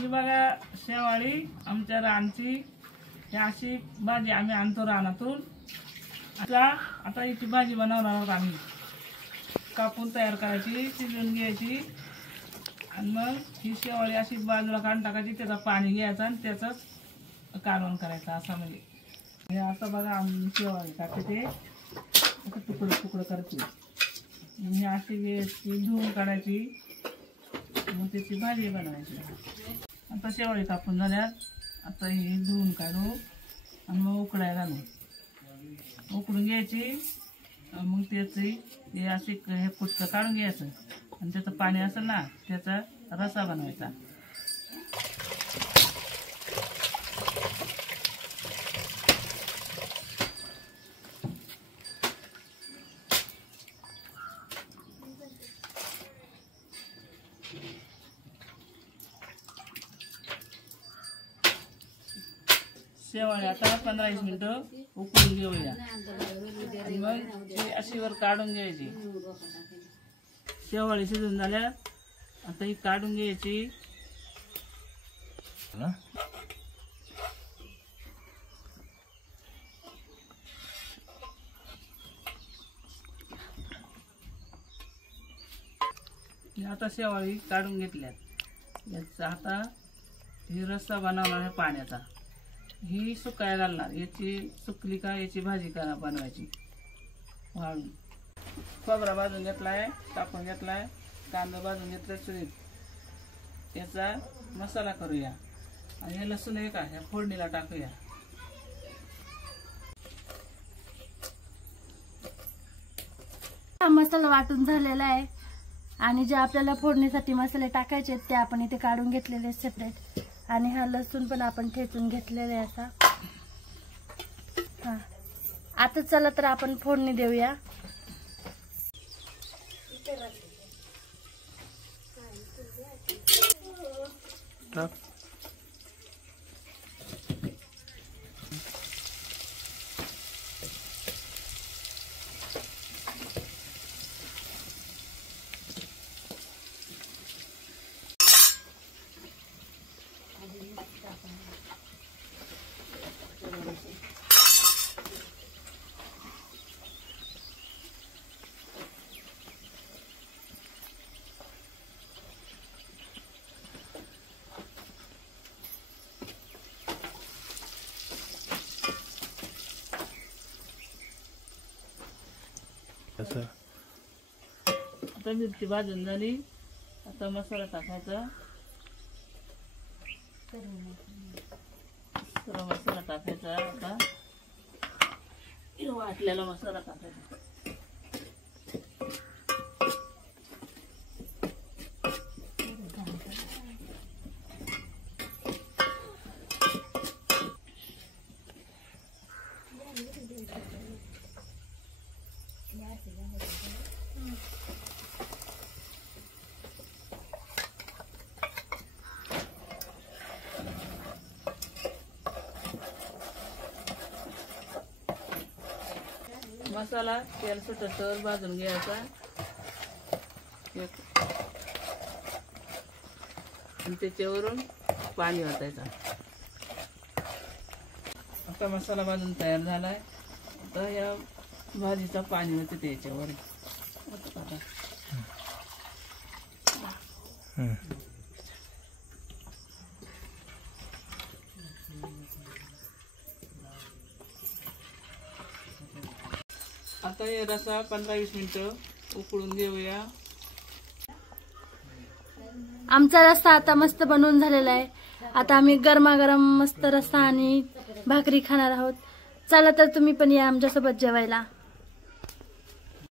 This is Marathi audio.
ही बघा शेवाळी आमच्या रानची, ही अशी भाजी आम्ही आणतो रानातून. आता हिची भाजी बनवणार आहोत आम्ही. कापून तयार करायची, शिजवून घ्यायची आणि मग ही शेवाळी अशी बाजूला काढून टाकायची, त्याचं पाणी घ्यायचं आणि त्याचंच कालवण करायचं असं. म्हणजे हे आता बघा आम्ही शेवाळी टाकते, ते आता तुकडं तुकडं करते. ही अशी घ्यायची, धुवून काढायची, मग त्याची भाजी बनवायची. आता शेवाळी कापून झाल्यात आता ही धुवून काढू आणि मग उकडायला घालू. उकडून घ्यायची, मग त्याची हे असे हे कुटकं काढून घ्यायचं आणि त्याचं पाणी असेल ना त्याचा रसा बनवायचा. शेवाळी आता 15-20 मिनिटं उकळून घेऊया. मग ती अशी वर काढून घ्यायची. शेवाळी शिजून झाल्यात आता ही काढून घ्यायची. आता शेवाळी काढून घेतल्यात. याचा आता ही रस्सा बनवणार आहे पाण्याचा. ही सुकायला घालणार. याची सुकली का याची भाजी करा बनवायची. वाळून खोबरा भाजून घेतलाय, टाकून घेतलाय, कांदा भाजून घेतलाय चुलीत. याचा मसाला करूया आणि हे लसूण आहे का ह्या फोडणीला टाकूया. हा मसाला वाटून झालेला आहे आणि जे आपल्याला फोडणीसाठी मसाले टाकायचे ते आपण इथे काढून घेतलेले सेपरेट. आणि हा लसूण पण आपण ठेचून घेतलेला आहे असा. हा आता चला तर आपण फोडणी देऊया. आता मिरची भाजून झाली. आता मसाला टाकायचा. सर्व मसाला टाकायचा. आता वाटलेला मसाला टाकायचा. मसाला तेल सुटसर भाजून घ्यायचा. आणि त्याच्यावरून पाणी ओतायचं. आता मसाला भाजून तयार झालाय. आता या भाजीचं पाणी होते त्याच्यावर. आता हे रसा 15-20 मिनिटं उकळून घेऊया. आमचा रस्सा आता मस्त बनवून झालेला आहे. आता आम्ही गरमागरम मस्त रस्सा आणि भाकरी खाणार आहोत. चला तर तुम्ही पण या आमच्यासोबत जेवायला.